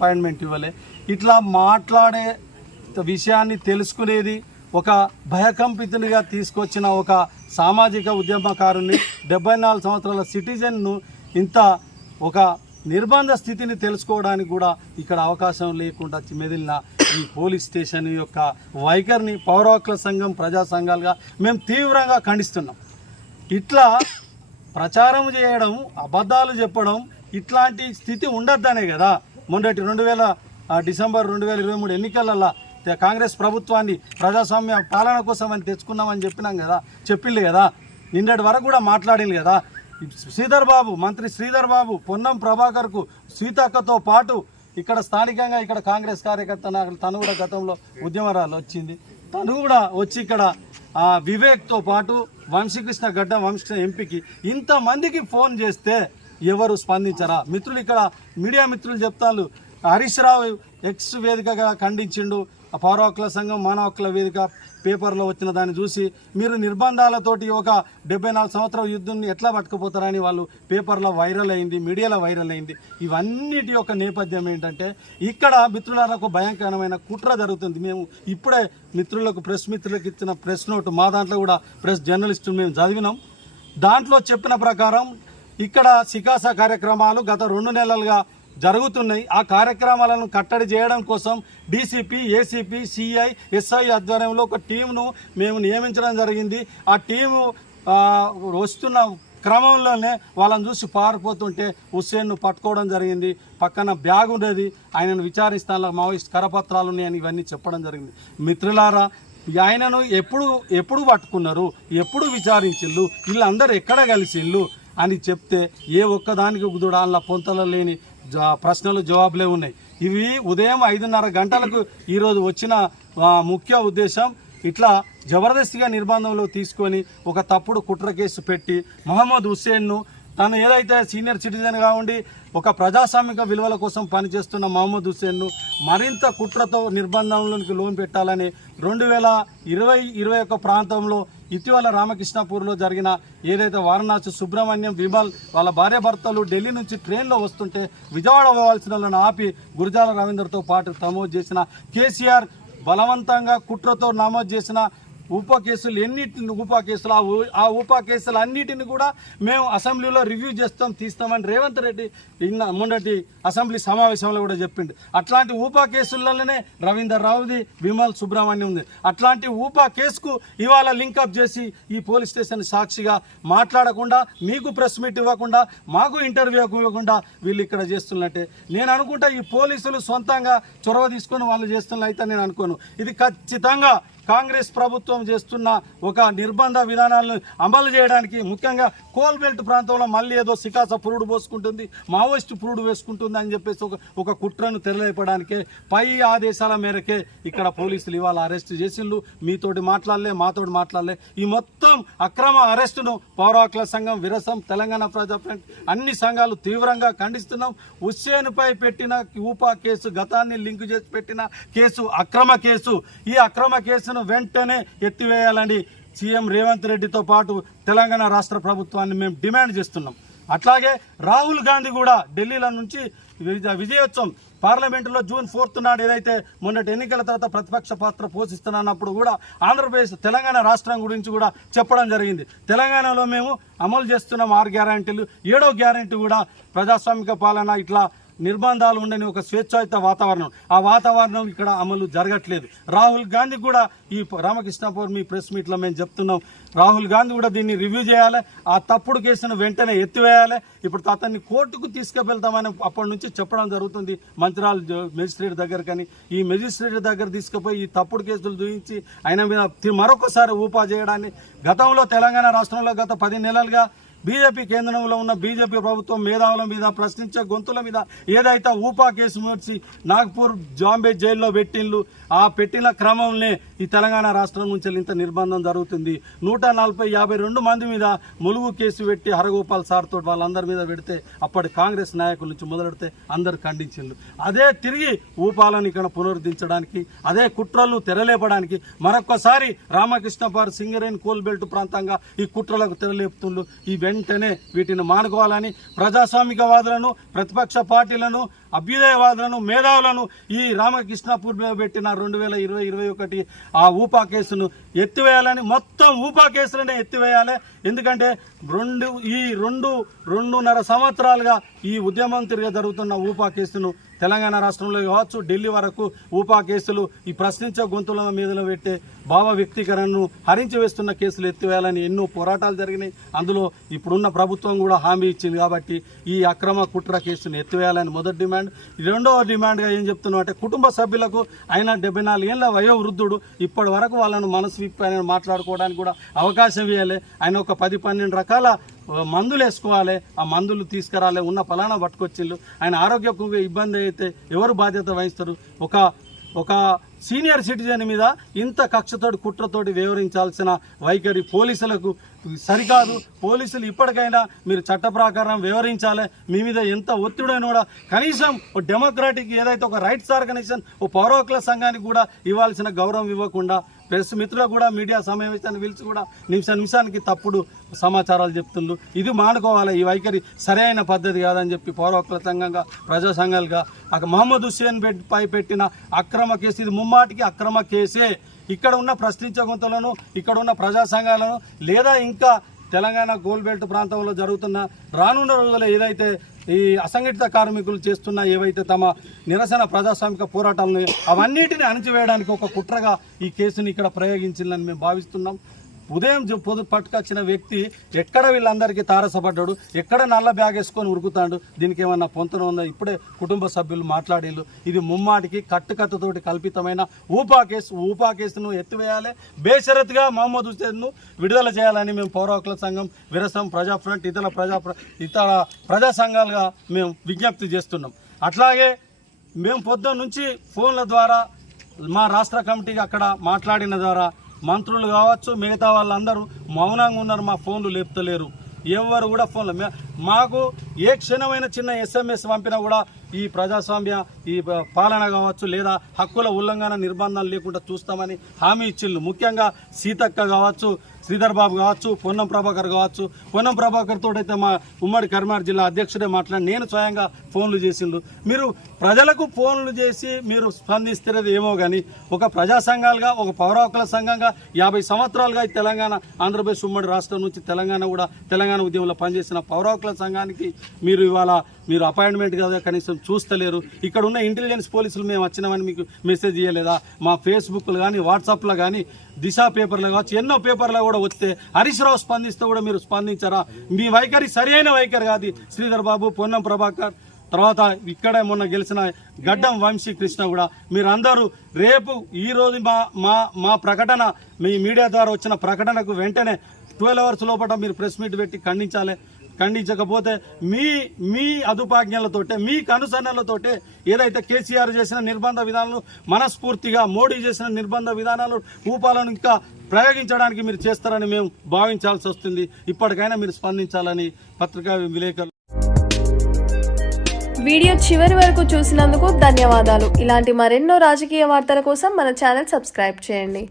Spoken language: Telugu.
అపాయింట్మెంట్ ఇవ్వలే. ఇట్లా మాట్లాడే విషయాన్ని తెలుసుకునేది ఒక భయకంపితునిగా తీసుకొచ్చిన ఒక సామాజిక ఉద్యమకారుని డెబ్బై నాలుగు సంవత్సరాల సిటిజన్ను ఇంత ఒక నిర్బంధ స్థితిని తెలుసుకోవడానికి కూడా ఇక్కడ అవకాశం లేకుండా మెదిలిన ఈ పోలీస్ స్టేషన్ యొక్క వైఖరిని పౌర హక్కుల సంఘం ప్రజా సంఘాలుగా మేము తీవ్రంగా ఖండిస్తున్నాం. ఇట్లా ప్రచారం చేయడం అబద్ధాలు చెప్పడం ఇట్లాంటి స్థితి ఉండద్దనే కదా. మొన్నటి రెండు వేల డిసెంబర్ రెండు వేల ఇరవై మూడు ఎన్నికలలో కాంగ్రెస్ ప్రభుత్వాన్ని ప్రజాస్వామ్య పాలన కోసం అని తెచ్చుకున్నామని చెప్పినాం కదా చెప్పిండు కదా నిన్నటి వరకు కూడా మాట్లాడింది కదా. శ్రీధర్ బాబు మంత్రి శ్రీధర్ బాబు పొన్నం ప్రభాకర్కు సీతక్కతో పాటు ఇక్కడ స్థానికంగా ఇక్కడ కాంగ్రెస్ కార్యకర్త తను కూడా గతంలో ఉద్యమరాలు వచ్చింది. తను కూడా వచ్చి ఇక్కడ వివేక్తో పాటు వంశీకృష్ణ గడ్డ వంశీకృష్ణ ఎంపీకి ఇంతమందికి ఫోన్ చేస్తే ఎవరు స్పందించరా? మిత్రులు ఇక్కడ మీడియా మిత్రులు చెప్తాను హరీష్ రావు ఎక్స్ వేదికగా ఖండించిండు. ఆ పౌర హక్కుల సంఘం మానవ హక్కుల వేదిక పేపర్లో వచ్చిన దాన్ని చూసి మీరు నిర్బంధాలతోటి ఒక డెబ్బై నాలుగు సంవత్సరాల యుద్ధాన్ని ఎట్లా పట్టుకుపోతారని వాళ్ళు పేపర్లో వైరల్ అయింది మీడియాలో వైరల్ అయింది. ఇవన్నిటి యొక్క నేపథ్యం ఏంటంటే ఇక్కడ మిత్రులకు భయంకరమైన కుట్ర జరుగుతుంది. మేము ఇప్పుడే మిత్రులకు ప్రెస్ మిత్రులకు ఇచ్చిన ప్రెస్ నోట్ మా దాంట్లో కూడా ప్రెస్ జర్నలిస్టు మేము చదివినాం. దాంట్లో చెప్పిన ప్రకారం ఇక్కడ సికాస కార్యక్రమాలు గత రెండు నెలలుగా జరుగుతున్నాయి. ఆ కార్యక్రమాలను కట్టడి చేయడం కోసం డీసీపీ ఏసీపీ సిఐ ఎస్ఐ ఆధ్వర్యంలో ఒక టీంను మేము నియమించడం జరిగింది. ఆ టీము వస్తున్న క్రమంలోనే వాళ్ళని చూసి పారిపోతుంటే హుస్సేన్ను పట్టుకోవడం జరిగింది. పక్కన బ్యాగ్ ఉండేది. ఆయనను విచారిస్తాను మావోయిస్ట్ కరపత్రాలు ఉన్నాయని ఇవన్నీ చెప్పడం జరిగింది. మిత్రులారా ఆయనను ఎప్పుడు ఎప్పుడు పట్టుకున్నారు? ఎప్పుడు విచారించిల్లు? వీళ్ళందరూ ఎక్కడ కలిసిల్లు? అని చెప్తే ఏ ఒక్కదానికి కుదుడాల పొంతలు లేని ప్రశ్నలు జవాబులే ఉన్నాయి. ఇవి ఉదయం ఐదున్నర గంటలకు ఈరోజు వచ్చిన ముఖ్య ఉద్దేశం ఇట్లా జబర్దస్తిగా నిర్బంధంలో తీసుకొని ఒక తప్పుడు కుట్ర కేసు పెట్టి మహమ్మద్ హుస్సేన్ను తను ఏదైతే సీనియర్ సిటిజన్గా ఉండి ఒక ప్రజాస్వామిక విలువల కోసం పనిచేస్తున్న మహమ్మద్ హుస్సేన్ను మరింత కుట్రతో నిర్బంధంలోనికి లోన్ పెట్టాలని రెండు వేల ఇరవై ఇరవై ఒక్క ప్రాంతంలో ఇటీవల రామకృష్ణపూర్లో జరిగిన ఏదైతే వారణాసి సుబ్రహ్మణ్యం విమల్ వాళ్ళ భార్యభర్తలు ఢిల్లీ నుంచి ట్రైన్లో వస్తుంటే విజయవాడ పోవాల్సిన వాళ్ళని ఆపి గురజాల రవీందర్తో పాటు నమోదు చేసిన కేసీఆర్ బలవంతంగా కుట్రతో నమోదు చేసిన ఉప కేసులు ఎన్నిటిని ఉప కేసులు ఆ ఆ ఉప కేసులు అన్నిటిని కూడా మేము అసెంబ్లీలో రివ్యూ చేస్తాం తీస్తామని రేవంత్ రెడ్డి నిన్న మొన్నటి అసెంబ్లీ సమావేశంలో కూడా చెప్పిండు. అట్లాంటి ఉప కేసులలోనే రవీందర్ రావుది విమల్ సుబ్రహ్మణ్యం ఉంది. అట్లాంటి ఉప కేసుకు ఇవాళ లింకప్ చేసి ఈ పోలీస్ స్టేషన్ సాక్షిగా మాట్లాడకుండా మీకు ప్రెస్ మీట్ ఇవ్వకుండా మాకు ఇంటర్వ్యూ ఇవ్వకుండా వీళ్ళు ఇక్కడ చేస్తున్నట్టే. నేను అనుకుంటా ఈ పోలీసులు సొంతంగా చొరవ తీసుకొని వాళ్ళు చేస్తున్న అయితే నేను అనుకోను. ఇది ఖచ్చితంగా కాంగ్రెస్ ప్రభుత్వం చేస్తున్న ఒక నిర్బంధ విధానాలను అమలు చేయడానికి ముఖ్యంగా కోల్బెల్ట్ ప్రాంతంలో మళ్ళీ ఏదో సికాస పురుడు పోసుకుంటుంది మావోయిస్ట్ పురుడు వేసుకుంటుంది అని చెప్పేసి ఒక ఒక కుట్రను తెరలేపడానికే పై ఆదేశాల మేరకే ఇక్కడ పోలీసులు ఇవాళ అరెస్ట్ చేసిండ్రు. మీతోటి మాట్లాడలే మాతోటి మాట్లాడలే. ఈ మొత్తం అక్రమ అరెస్టును పౌరాకుల సంఘం విరసం తెలంగాణ ప్రజా ఫ్రంట్ అన్ని సంఘాలు తీవ్రంగా ఖండిస్తున్నాం. హుస్సేన్పై పెట్టిన ఊపా కేసు గతాన్ని లింక్ చేసి పెట్టిన కేసు అక్రమ కేసు. ఈ అక్రమ కేసు కేసును వెంటనే ఎత్తివేయాలని సీఎం రేవంత్ రెడ్డితో పాటు తెలంగాణ రాష్ట్ర ప్రభుత్వాన్ని మేము డిమాండ్ చేస్తున్నాం. అట్లాగే రాహుల్ గాంధీ కూడా ఢిల్లీలో నుంచి విజయోత్సవం పార్లమెంటులో జూన్ ఫోర్త్ నాడు ఏదైతే మొన్నటి ఎన్నికల తర్వాత ప్రతిపక్ష పాత్ర పోషిస్తున్నప్పుడు కూడా ఆంధ్రప్రదేశ్ తెలంగాణ రాష్ట్రం గురించి కూడా చెప్పడం జరిగింది. తెలంగాణలో మేము అమలు చేస్తున్నాం ఆరు గ్యారంటీలు ఏడో గ్యారంటీ కూడా ప్రజాస్వామిక పాలన ఇట్లా నిర్బంధాలు ఉండని ఒక స్వేచ్ఛాయుత వాతావరణం. ఆ వాతావరణం ఇక్కడ అమలు జరగట్లేదు. రాహుల్ గాంధీ కూడా ఈ రామకృష్ణపూర్ మీ ప్రెస్ మీట్లో మేము చెప్తున్నాం. రాహుల్ గాంధీ కూడా దీన్ని రివ్యూ చేయాలి. ఆ తప్పుడు కేసును వెంటనే ఎత్తివేయాలి. ఇప్పుడు అతన్ని కోర్టుకు తీసుకువెళ్తామని అప్పటి నుంచి చెప్పడం జరుగుతుంది. మంత్రాల మెజిస్ట్రేట్ దగ్గర కానీ ఈ మెజిస్ట్రేట్ దగ్గర తీసుకుపోయి ఈ తప్పుడు కేసులు చూపించి ఆయన మీద మరొకసారి ఊపా చేయడాన్ని. గతంలో తెలంగాణ రాష్ట్రంలో గత పది నెలలుగా బీజేపీ కేంద్రంలో ఉన్న బీజేపీ ప్రభుత్వం మేధావుల మీద ప్రశ్నించే గొంతుల మీద ఏదైతే ఊపా కేసు మర్చి నాగ్పూర్ జాంబే జైల్లో పెట్టిండ్లు ఆ పెట్టిన క్రమంలో ఈ తెలంగాణ రాష్ట్రం నుంచి ఇంత నిర్బంధం జరుగుతుంది. నూట నలభై యాభై రెండు మంది మీద ములుగు కేసు పెట్టి హరగోపాల్ సార్ తోటి వాళ్ళందరి మీద పెడితే అప్పటి కాంగ్రెస్ నాయకుల నుంచి మొదలెడితే అందరు ఖండించిండ్రు. అదే తిరిగి ఊపాలను ఇక్కడ పునరుద్ధరించడానికి అదే కుట్రలు తెరలేపడానికి మరొకసారి రామకృష్ణపార్ సింగరేణి కోల్బెల్ట్ ప్రాంతంగా ఈ కుట్రలకు తెరలేపుతుండ్రు. ఈ వెంటనే వీటిని మానుకోవాలని ప్రజాస్వామికవాదులను ప్రతిపక్ష పార్టీలను అభ్యుదయవాదులను మేధావులను ఈ రామకృష్ణపూర్లో పెట్టిన రెండు వేల ఇరవై ఇరవై ఒకటి ఆ ఊపా కేసును ఎత్తివేయాలని మొత్తం ఊపా కేసులనే ఎత్తివేయాలి. ఎందుకంటే రెండు ఈ రెండు రెండున్నర సంవత్సరాలుగా ఈ ఉద్యమం తిరిగి జరుగుతున్న ఊపా కేసును తెలంగాణ రాష్ట్రంలో కావచ్చు ఢిల్లీ వరకు ఊపా కేసులు ఈ ప్రశ్నించే గొంతుల మీద పెట్టే భావ వ్యక్తీకరణను హరించి వేస్తున్న కేసులు ఎత్తివేయాలని ఎన్నో పోరాటాలు జరిగినాయి. అందులో ఇప్పుడున్న ప్రభుత్వం కూడా హామీ ఇచ్చింది కాబట్టి ఈ అక్రమ కుట్ర కేసును ఎత్తివేయాలని మొదటి డిమాండ్. రెండవ డిమాండ్గా ఏం చెప్తున్నాం అంటే కుటుంబ సభ్యులకు ఆయన డెబ్బై నాలుగేళ్ళ వయోవృద్ధుడు ఇప్పటి వరకు వాళ్ళను మనసు విప్పి ఆయన మాట్లాడుకోవడానికి కూడా అవకాశం ఇవ్వాలి. ఆయన ఒక పది పన్నెండు రకాల మందులు వేసుకోవాలి ఆ మందులు తీసుకురాలి ఉన్న ఫలానా పట్టుకొచ్చిళ్ళు ఆయన ఆరోగ్యకు ఇబ్బంది అయితే ఎవరు బాధ్యత వహిస్తారు? ఒక ఒక సీనియర్ సిటిజన్ మీద ఇంత కక్షతోటి కుట్రతోటి వివరించాల్సిన వైఖరి పోలీసులకు సరికాదు. పోలీసులు ఇప్పటికైనా మీరు చట్ట ప్రకారం వివరించాలి మీ మీద ఎంత ఒత్తిడైనా కూడా కనీసం ఓ డెమోక్రాటిక్ ఏదైతే ఒక రైట్స్ ఆర్గనైజేషన్ ఓ పౌర సంఘానికి కూడా ఇవ్వాల్సిన గౌరవం ఇవ్వకుండా ప్రెస్ మిత్రులకు కూడా మీడియా సమావేశాన్ని పిలిచి కూడా నిమిష నిమిషానికి తప్పుడు సమాచారాలు చెప్తుండ్రు. ఇది మానుకోవాలి. ఈ వైఖరి సరైన పద్ధతి కాదని చెప్పి పౌర సంఘంగా ప్రజా సంఘాలుగా మహమ్మద్ హుస్సేన్ బెడ్ పై పెట్టిన అక్రమ కేసు ఇది ముమ్మాటికి అక్రమ కేసే. ఇక్కడ ఉన్న ప్రశ్నించే గుంతలను ఇక్కడ ఉన్న ప్రజా సంఘాలను లేదా ఇంకా తెలంగాణ గోల్బెల్ట్ ప్రాంతంలో జరుగుతున్న రానున్న రోజుల్లో ఏదైతే ఈ అసంఘటిత కార్మికులు చేస్తున్న ఏవైతే తమ నిరసన ప్రజాస్వామిక పోరాటాలను అవన్నిటిని అణచివేయడానికి ఒక కుట్రగా ఈ కేసుని ఇక్కడ ప్రయోగించిందని మేము భావిస్తున్నాం. ఉదయం పొద్దు పట్టుకొచ్చిన వ్యక్తి ఎక్కడ వీళ్ళందరికీ తారసపడ్డాడు? ఎక్కడ నల్ల బ్యాగ్ వేసుకొని ఉరుకుతాడు? దీనికి ఏమన్నా పొంతన ఉందా? ఇప్పుడే కుటుంబ సభ్యులు మాట్లాడేళ్ళు. ఇది ముమ్మాటికి కట్టుకట్టుతోటి కల్పితమైన ఊపా కేసు. ఊపా కేసును ఎత్తివేయాలి. బేషరత్గా మహమ్మద్ హుసేన్ను విడుదల చేయాలని మేము పౌరహక్కుల సంఘం విరసం ప్రజా ఫ్రంట్ ఇతర ప్రజా ప్ర- ఇతర ప్రజా సంఘాలుగా మేము విజ్ఞప్తి చేస్తున్నాం. అట్లాగే మేము పొద్దున్న నుంచి ఫోన్ల ద్వారా మా రాష్ట్ర కమిటీ అక్కడ మాట్లాడిన ద్వారా మంత్రులు కావచ్చు మిగతా వాళ్ళందరూ మౌనంగా ఉన్నారు మా ఫోన్లు లేపుతలేరు. ఎవరు కూడా ఫోన్లు మాకు ఏ క్షణమైన చిన్న ఎస్ఎంఎస్ పంపినా కూడా ఈ ప్రజాస్వామ్య ఈ పాలన కావచ్చు లేదా హక్కుల ఉల్లంఘన నిర్బంధాలు లేకుండా చూస్తామని హామీ ఇచ్చిళ్ళు ముఖ్యంగా సీతక్క కావచ్చు శ్రీధర్ బాబు కావచ్చు పొన్నం ప్రభాకర్ కావచ్చు పొన్నం ప్రభాకర్ తోడైతే మా ఉమ్మడి కరీంనగర్ జిల్లా అధ్యక్షుడే మాట్లాడి నేను స్వయంగా ఫోన్లు చేసిండు. మీరు ప్రజలకు ఫోన్లు చేసి మీరు స్పందిస్తున్నది ఏమో కానీ ఒక ప్రజా సంఘాలుగా ఒక పౌరహక్కుల సంఘంగా యాభై సంవత్సరాలుగా తెలంగాణ ఆంధ్రప్రదేశ్ ఉమ్మడి రాష్ట్రం నుంచి తెలంగాణ కూడా తెలంగాణ ఉద్యమంలో పనిచేసిన పౌరహక్కుల సంఘానికి మీరు ఇవాళ మీరు అపాయింట్మెంట్ కదా కనీసం చూస్తలేరు. ఇక్కడ ఉన్న ఇంటెలిజెన్స్ పోలీసులు మేము వచ్చినామని మీకు మెసేజ్ ఇవ్వలేదా మా ఫేస్బుక్లో కానీ వాట్సాప్లో కానీ దిశ పేపర్లో కావచ్చు ఎన్నో పేపర్లో కూడా వస్తే హరీష్ రావు స్పందిస్తే కూడా మీరు స్పందించారా? మీ వైఖరి సరైన వైఖరి కాదు శ్రీధర్ బాబు పొన్నం ప్రభాకర్ తర్వాత ఇక్కడే మొన్న గెలిచిన గడ్డం వంశీ కృష్ణ కూడా. మీరందరూ రేపు ఈ రోజు మా మా మా ప్రకటన మీ మీడియా ద్వారా వచ్చిన ప్రకటనకు వెంటనే ట్వెల్వ్ అవర్స్ లోపల మీరు ప్రెస్ మీట్ పెట్టి ఖండించాలి. ఖండించకపోతే మీ మీ అదుపాజ్ఞలతోటే మీ కనుసరణలతోటే ఏదైతే కేసీఆర్ చేసిన నిర్బంధ విధానాలు మనస్ఫూర్తిగా మోడీ చేసిన నిర్బంధ విధానాలు రూపాలను ఇంకా ప్రయోగించడానికి మీరు చేస్తారని మేము భావించాల్సి వస్తుంది. ఇప్పటికైనా మీరు స్పందించాలని పత్రికా విలేకరులు వీడియో చివరి వరకు చూసినందుకు ధన్యవాదాలు. ఇలాంటి మరెన్నో రాజకీయ వార్తల కోసం మన ఛానల్ సబ్స్క్రైబ్ చేయండి.